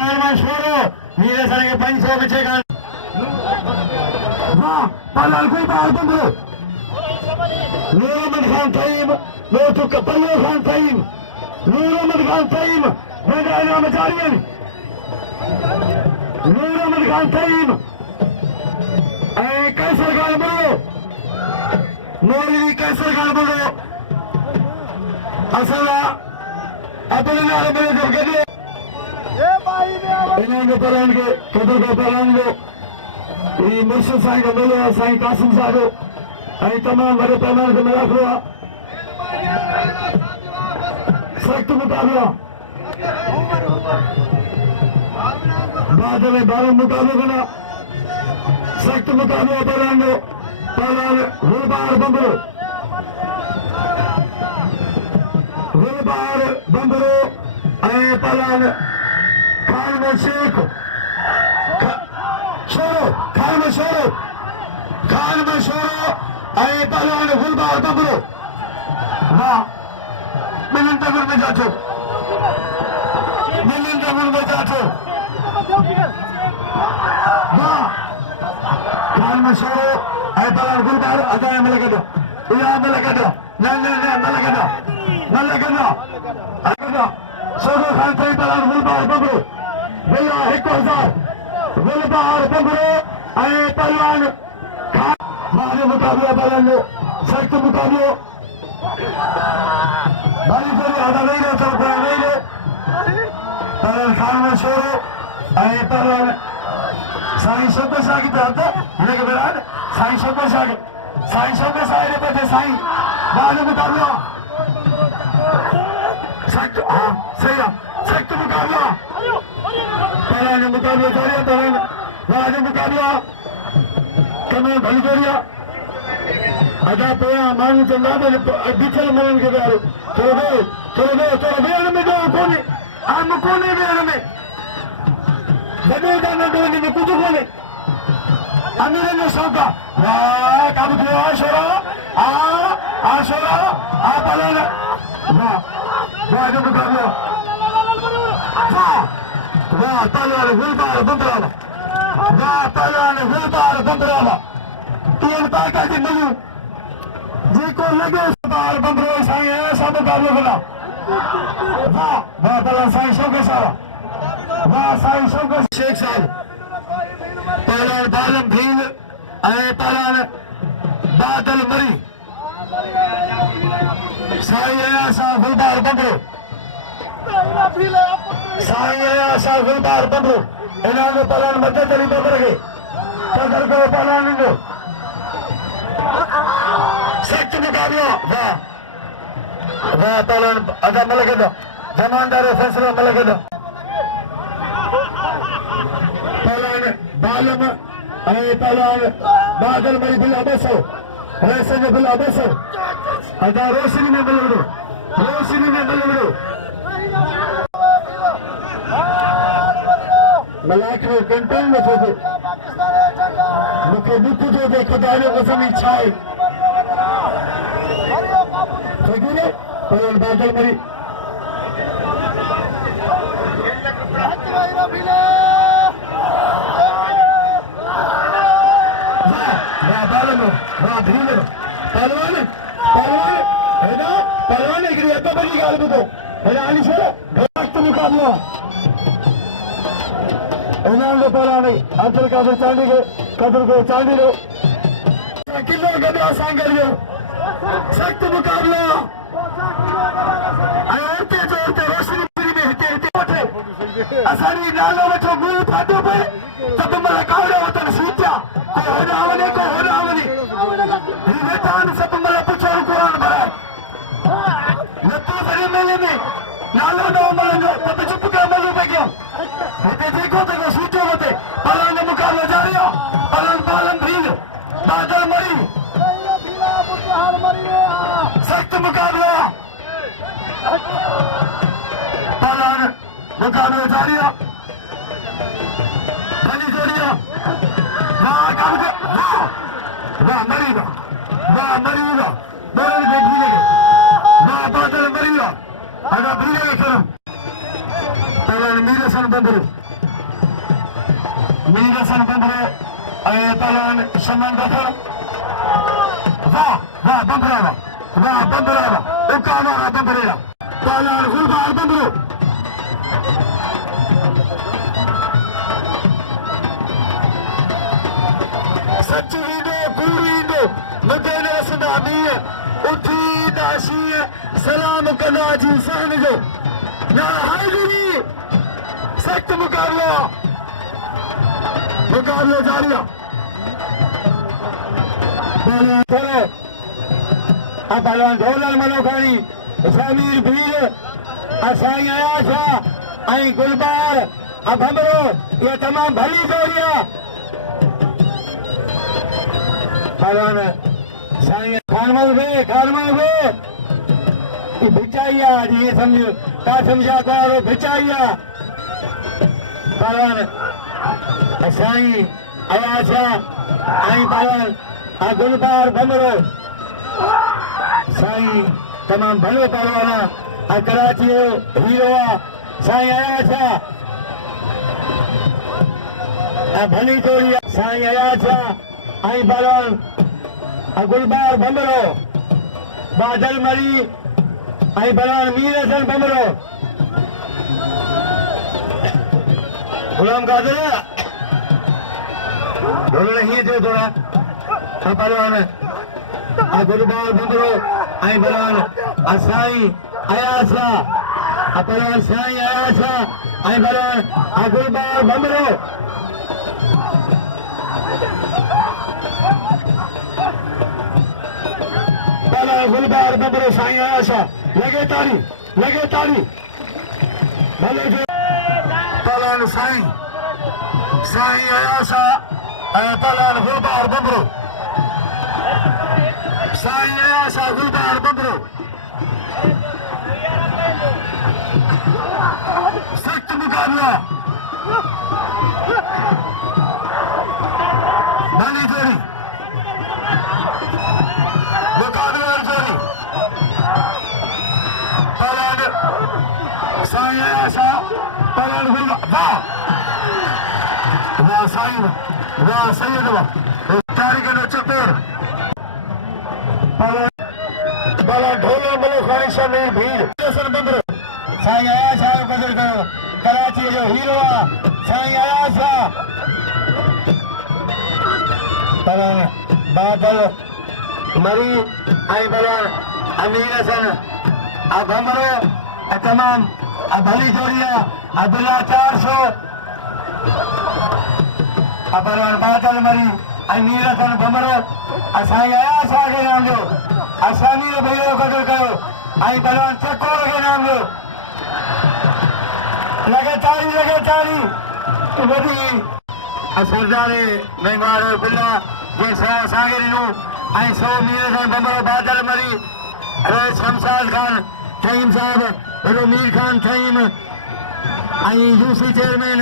खान छोड़ो नीले सारे के 500 बचे खान वाह पलाल कोई बाहर बंद हो नूर अहमद खान तईम लो तो कपल्लो खान तईम नूर अहमद खान तईम मैदान में जारियन नूर अहमद खान तईम कैसर खान बोलो नूरी कैसर खान बोलो असला अपने नारे मेरे जब के लिए इन्होंने पलान के कदर को पलान को ये मुर्शिद साईं का मिलो साईं कासिम साहब तमाम बड़े पैमाने से मिला हुआ सख्त मुकाबला बाद में 12 मुकाबले बना सख्त मुकाबला पलानो पलान गुलबार बंबरो पलान खान में शेख छोड़ो खान में छोड़ो पलान गुलबार बंबरो वाह मिलन तगुर में जाचो वाह खान में छोड़ो पलान गुलबार अदा में लगा दो सोगो खान सही पलान गुलबार बंबरो भैया 1000 गुलबार बंबरो पलान खान मारे मुकाबला पलान सख्त मुकाबलो भाई कोई आधा नहीं रहे तो नहीं रहे पलान खान में छोड़ो पलान साईं शब्द शाह की तरफ लेके बेरान साईं शब्द शाह पे साईं मारे मुकाबला सख्त हाँ सही है सख्त मुकाबला पलान मुकाबला जोड़िया पलान राज मुकाबला कमल भली जोड़िया अदा पोया मानू चंदा बिचल मन के दारू चलो बेर में दो कोने आम कोने बेर में बदल दाना दो ने कुछ कोने अमीर ने सौका वाह कब दियो आशोरा आ पलान वाह जो मुकाबला वाह पलान गुलबार बंबराला तीन पाका की मजू जी को लगे बार बंबरो साईं ऐसा मुकाबला बना वाह पलान साईं शौके सारा वाह साईं शौके शेख साहब पलान बालम भील पलान बादल मरी साईं ऐसा गुलबार बंबरो साईं ऐसा गुलबार बंबरो इन्होंने पलान मध्य चली बंबर के कदर को पलान को सख्त मुकाबला वाह पलान अदा मलक दो जमानदार फैसला मलक दो पलान बालम पलान बादल मरी बिला बसो वैसे जो बिला बसो अदा रोशनी में बलवड़ो मलाखो कंट्रोल में थो मुखे दुख जो दे खुदारो कसम इच्छा है सगीरे पलान बादल मरी पहलवान एक तो बड़ी गाल को आली छोड़ो मुकाबला इन्होंने पहलवान अंतर का चांदी के कदर को चांदी लो किलो गदा सांगर लो सख्त मुकाबला जोड़ते रोशनी में हिते असानी नालो वठो मुंह फाटो पे तब मला कावड़े वतन सूत्या को होना आवने हिवेतान सब मला पुछो कुरान भरा नतो सरे मेले में नालो न मलंगो तब चुप के मलो पे गयो हिते देखो तो सूचो होते पलान मुकाबला जारियो पलान पालन भील बादल मरी सख्त मुकाबला पलान मुकाबला जारियो बनी जोड़ियो वाह मरीगा बोल के भूले वाह बादल मरीगा अगर भूले पलान मीरे सन बंदरू मीर हसन बंदरे पहलवान शमन दखल वाह वाह बंदरा वाह बंदरा उका मारा बंदरेला पहलवान गुलबार बंदरो सच्ची दो पूरी दो मदेने सदामी उठी दाशी सलाम कना जी सहन जो ना हाइली सख्त मुकाबला जारी पहलवान ढोलल मनोखानी समीर भील साईं अयाशा ऐं गुलबार भमरो ये तमाम भली जोड़िया पहलवान साईं खानमल वे भिचाइया ये समझ का समझा करो भिचाइया पहलवान साईं अयाशा ऐं पहलवान गुलबार भमरो साईं तमाम भलो पहलवान कराची हीरो साईं अयाशा भली जोड़ी साईं अयाशा ऐं पहलवान गुलबार भमरो बादल मरी ऐं पहलवान मीर हसन भमरो गुलाम कादिर बोलो नहीं थे थोड़ा पहलवान गुलबार भमरो ऐं पहलवान साईं अयाशा पहलवान साईं अयाशा ऐं पहलवान गुलबार भमरो पहलवान गुलबार भमरो साईं अयाशा लगे ताली भले जो पहलवान साईं अयाशा पहलवान गुलबार भमरो साईं अयाशा गुलबार भमरो सख्त मुकाबला भली जोड़ी मुकाबला जोड़ी पहलवान साईं अयाशा पहलवान गुलबार वाह साईं वाह सैयद वाह तारीख चतुर पहलवान ढोलो मलोखानी शमीर भीड़ बंदरो साईं अयाशा कदर करो कराची जो हीरो साईं अयाशा पहलवान बादल मरी ऐं पहलवान अमीर हसन भमरो तमाम भली जोड़िया अब्दुल्ला 400 पहलवान बादल मरी ऐं मीर हसन भमरो साईं अयाशा के नाम जो समीर भैया कदर करो ऐं पहलवान चकोर के नाम जो लगे ताली वधी सरदार मेंगवाड़ बिल्ला जे 100 सागिरियूं ऐं 100 मीर हसन भमरो बादल मरी शमशाद खान ठहीम साहब वॾो मीर खान ठहीम ऐं यूसी चेयरमैन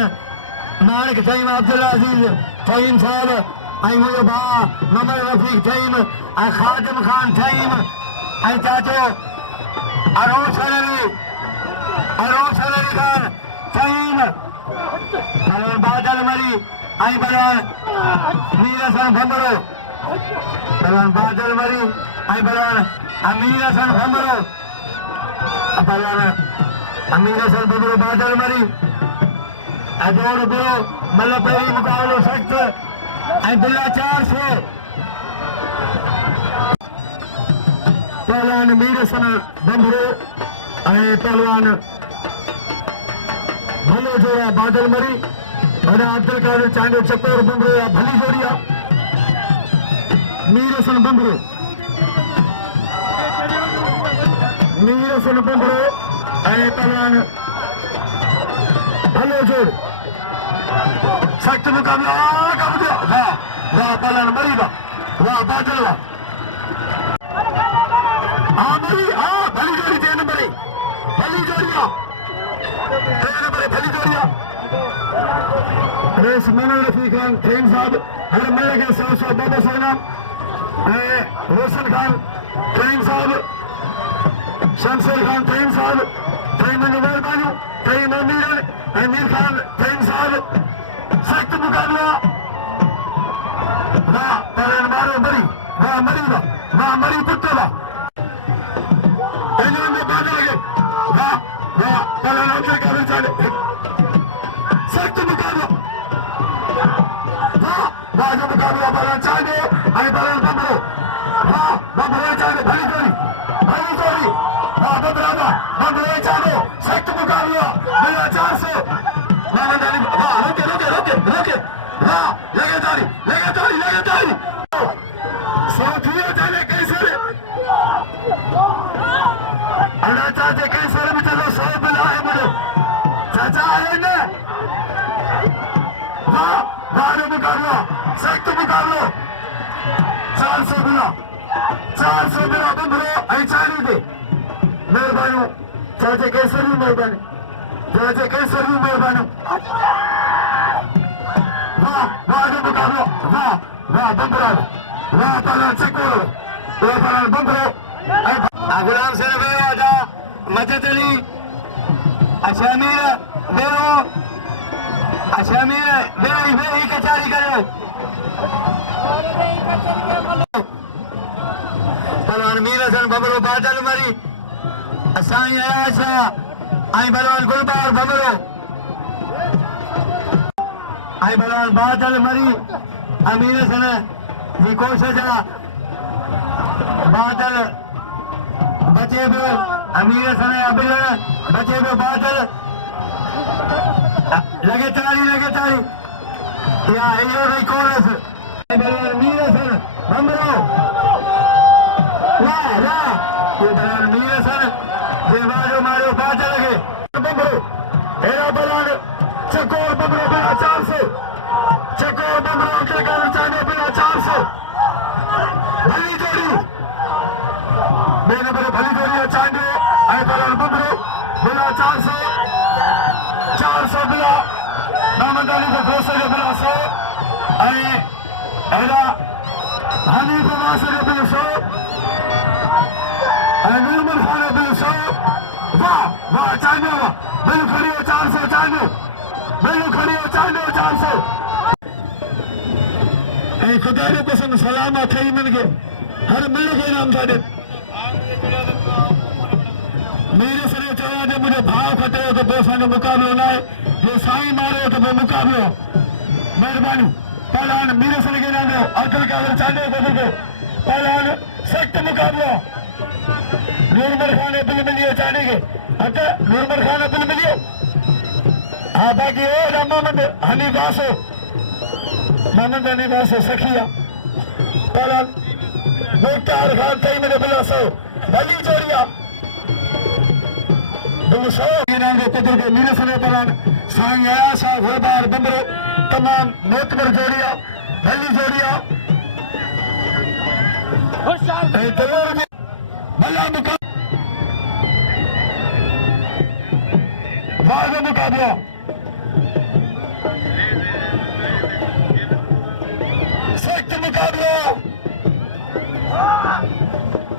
मालिक ठहीम अब्दुल्ला अज़ीज़ ठहीम साहब ऐं मुंहिंजो भाउ मोहम्मद रफ़ीक ठहीम ऐं ख़ादिम खान ठहीम ऐं चाचो अरोश अली खान ठहीम पहलवान बादल मरी ऐं पहलवान मीर हसन भमरो पहलवान बादल मरी ऐं पहलवान मीर हसन भमरो पहलवान मीर हसन भमरो बादल मरी जोड़ बुरो मतलब पहिरीं मुकाबलो सख्त ऐं बिल्ला 400 पहलवान मीर हसन भमरो ऐं पहलवान भलो जोड़ा बादल मरी और अब्दुल कादिर चांडो चकोर भमरो भली जोड़िया मीर हसन भमरो ऐं पहलवान भलो जोड़ सख्त मुकाबला वाह पहलवान मरी वाह बादल वाह मरी भली जोड़ी 3 नंबर भली जोड़िया रेस मोहम्मद रफीक खान ठहीम साहब हर मल के 100 बाबा सोना रोशन खान ठहीम साहब शमशेर खान ठहीम साहब ठहीम नुवर बानू ठहीम अमीर खान ठहीम साहब सख्त मुकाबला वाह पहले मारो मरी वाह मरी वाह मरी पुट्टे वाह इन्होंने बांध लगे वाह वाह पहले नौकरी का चले सख्त मुकाबला वाह वाह जो मुकाबला पहले चाहे आई पहले बंदो वाह बंदो चाहे भली जोड़ी वाह बंदो चाहे सख्त मुकाबला मेरा 400 वाह रोके वाह लगातारी साथियों जाने कैसे अल्लाह चाचे कैसे भी चलो 100 मिला है मुझे चाचा आए ना वाह जो मुकाबला सख्त मुकाबला 400 मिला बंदो ऐसा नहीं दे मेहरबानी चाचे कैसे भी मेहरबानी वाह जो मुकाबला वाह बंदरा वाह पहला चक्कर पहला बंदरो गुलाम से आजा मजद अली अशामीर बेरो अशामीर बेरी कचारी करो पहलवान मीर हसन बबरो बादल मरी असाई आशा आई पहलवान गुलबार बबरो आई पहलवान बादल मरी अमीर हसन की कोशिश बादल बचे बो अमीर हसन अबिल बचे बो बादल लगे तारी या यो नहीं कोरस पहलवान अमीर हसन बबरो वाह ये पहलवान अमीर हसन देवाजो मारो बादल लगे बबरो हेरा पहलवान चकोर बबरो बिना 400 चकोर बबरो के कारण चाहे बिना 400 भली जोड़ी मैंने बोले भली जोड़ी चांदो आई पहलवान बबरो बिना 400 बिना मोहम्मद अली को घोषणा बिना 100 आई हेरा हनीफ वासर बिना 100 आई निर्मल खान बिना 100 वाह चांदो बिल खड़ी हो 400 चांदो बिल खड़ी हो 400 खुदा ने कसम सलाम आखे मन के हर मिल के नाम था मेरे सरे चवा दे मुझे भाव खटे हो तो बोसा ने मुकाबलो ना है जो साई मारो तो वो मुकाबलो मेहरबानी पहलवान मेरे सरे के नाम अकल का अगर चाहते हो तो पहलवान सख्त मुकाबलो नूरमल खान बिल मिलियो चाहने के अगर नूरमल खान बिल मिलियो हाँ बाकी हो मोहम्मद हनी वासो मोहम्मद हनी वासो सखिया पहलवान मुख्तार खान कई मेरे बिलासो भली जोड़िया मीरे सने पहलवान सांग आशा घोड़बार बंदरो तमाम मोतबर जोड़िया भली जोड़िया भला मुकाबला सख्त मुकाबला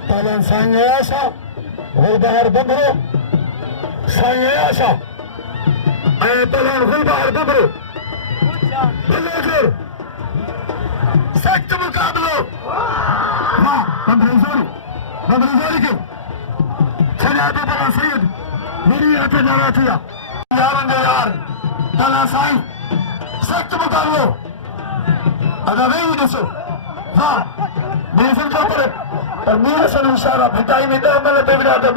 पहलवान सांग आशा घोड़बार बंदरो सांग आशा पहलवान घोड़बार बंदरो सख्त मुकाबलो बंदरो जोड़ी क्यों छड़िया तो पहलवान सैयद मेरी आटे जा रहा था यार पहला साई सख्त मुकाबलो अगर नहीं दसो मेरे सन का पर मेरे सन इशारा भिटाई में तो मैंने बेबड़ा था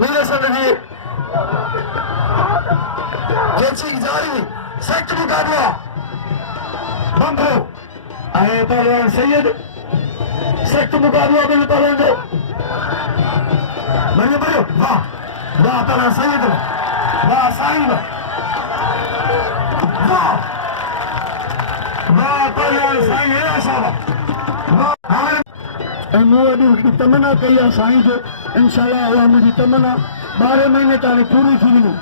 मेरे सन जी ये चीज जारी सख्त मुकाबला बंदो आए पहलवान सैयद सख्त मुकाबला मेरे पहलवान दो मैंने बोलो वाह पहलवान सैयद वाह साईं वाह पहलवान साईं आशा की तमन्ना कई है साईं जो इंशाल्लाह अल्लाह मुझी तमन्ना 12 महीने ताईं पूरी थी वञे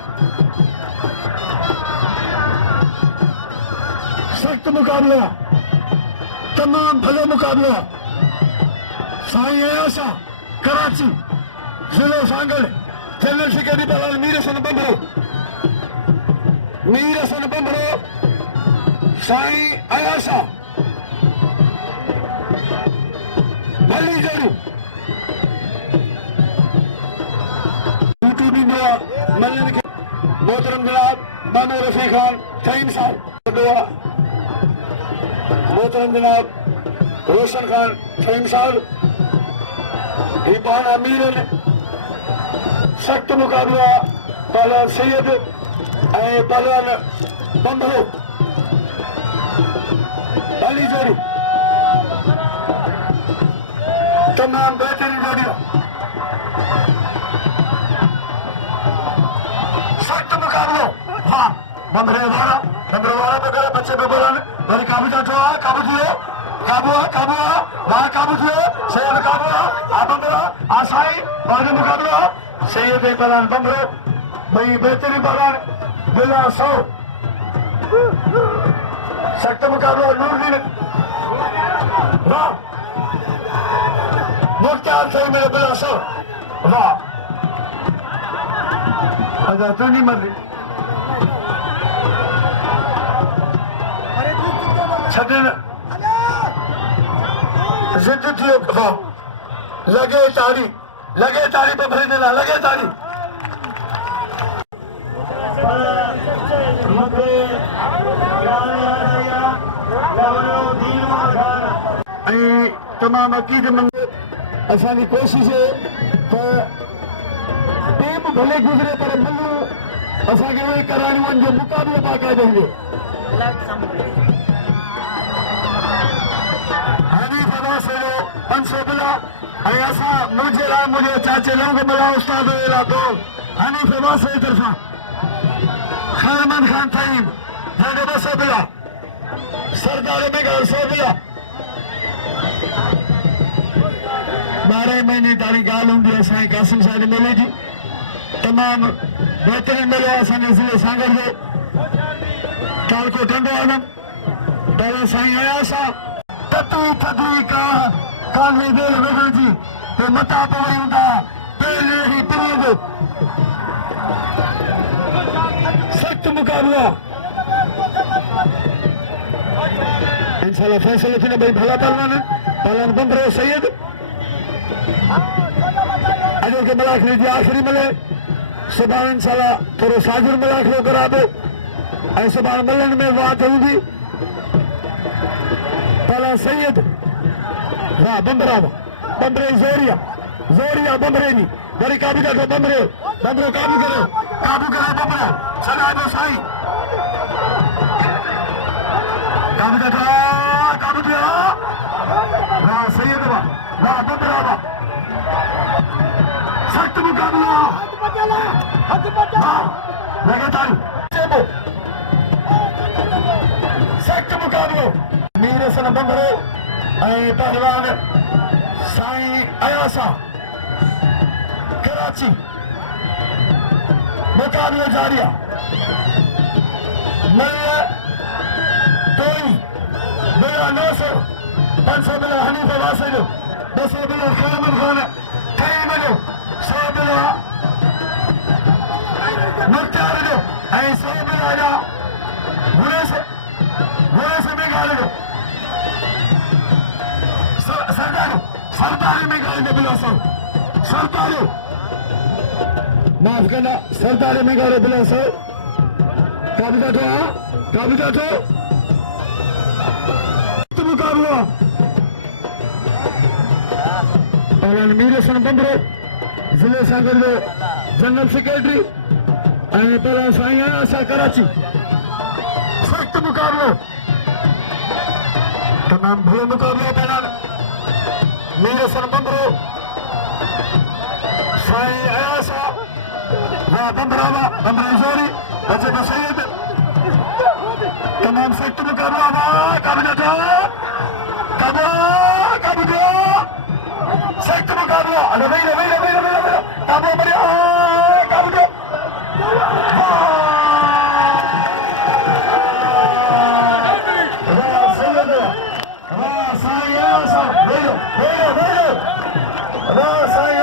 सख्त मुकाबला तमाम भलो मुकाबला साईं आशा कराची जिलो सांगल जनरल सेक्रेटरी पहलवान मीर हसन बंबरो साईं अयासा भली जोड़ी यूट्यूब इंडिया मल्लन के मोहतरम जनाब बानो रफी खान थईम साहब दुआ मोहतरम जनाब रोशन खान थईम साहब हिबान अमीर ने सख्त मुकाबला पहलवान सैयद पहलवान बंबलो भली जोड़ी तमाम बेहतरीन जोड़ियों सख्त मुकाबलो हाँ बंबरे वाला पे करे बच्चे पे बोला बड़ी काबू जाटो काबू दियो काबू वहाँ काबू दियो सैयद काबू आ बंबरा आसाई और मुकाबला सैयद पहलवान बंबरो भाई बेहतरीन पहलवान बिला 100 सख्त मुकाबला नूरदीन वाह मुख्तार सही मेरे बिला 100 वाह अच्छा तो नहीं मर रही छठन जिद थी वाह लगे तारी पे भरी देना लगे तारी तमाम अकीद मंद असांजी कोशिश है टीम भले गुजरे पर मल्लू असांखे उहे कराड़ियुनि जो मुक़ाबिलो बाक़ाइदे हुजे हनीफ अबासेलो 500 बिला ऐं असां मुंहिंजे लाइ मुंहिंजे चाचे लंग बिला उस्ताद इलाइक़ो हनीफ अबासे जी तरफ़ां खैरमन खान तईम जंहिंजो 200 बिला सरदार में 100 बिला 12 महीने तारीं ॻाल्हि हूंदी असांजे कासिम साहिब मेले जी तमाम बेहतरीन मेलो आहे असांजे ज़िले सांगड़ जो तालको टंडो आलम पहले साईं अयासा ततू थदी काली देल वेगल जी ते मता पवई हूंदा पहले ही पीर सख्त मुकाबला इंशाल्लाह फैसलो थींदो भई भला पहलवान बंबरो सैयद अजो के मलाखड़ी जी आखिरी मिले सुभाणे इंशाल्लाह थोरो साजुर मलाखड़ो कराबो ऐं सुभाणे मलन में वात हूंदी पहलवान सैयद वाह बंबरे ज़ोरिया बंबरे जी वरी काबू ॾाढो बंबरो काबू करो बंबरो छॾाइबो साईं काबू ॾाढो वाह सैयद वाह बंबरा वाह सख्त मुकाबला लगातार सख्त मुकाबलो मीर हसन बंबरो ऐं पहलवान साईं अयासा कराची मुकाबलो जारी आहे मल टोई बिला 900 500 बिला हनीफ अबासे जो 200 बिला खैरमन खान तईम जो 100 बिला मुख्तार जो ऐं 100 बिला जा गुरेस में ॻाल्हि जो सरदारी में ॻाल्हि जो बिला 100 सरदारी माफ़ कंदा सरदारी में ॻाल्हि बिला 100 काबू ॾाढो मुकाबलो पहलवान मीर हसन बंबरो जिले सांगड़ जो जनरल सेक्रेटरी ऐं पहलवान साईं अयासा कराची सख्त मुकाबलो तमाम भलो मुकाबलो पहलवान मीर हसन बंबरो साईं अयासा वाह बंबरा जोड़ी बच्चे का सैयद तमाम सख्त मुकाबला वाह काबू सख्त मुकाबला अरे भाई काबू बढ़िया काबू दो साईं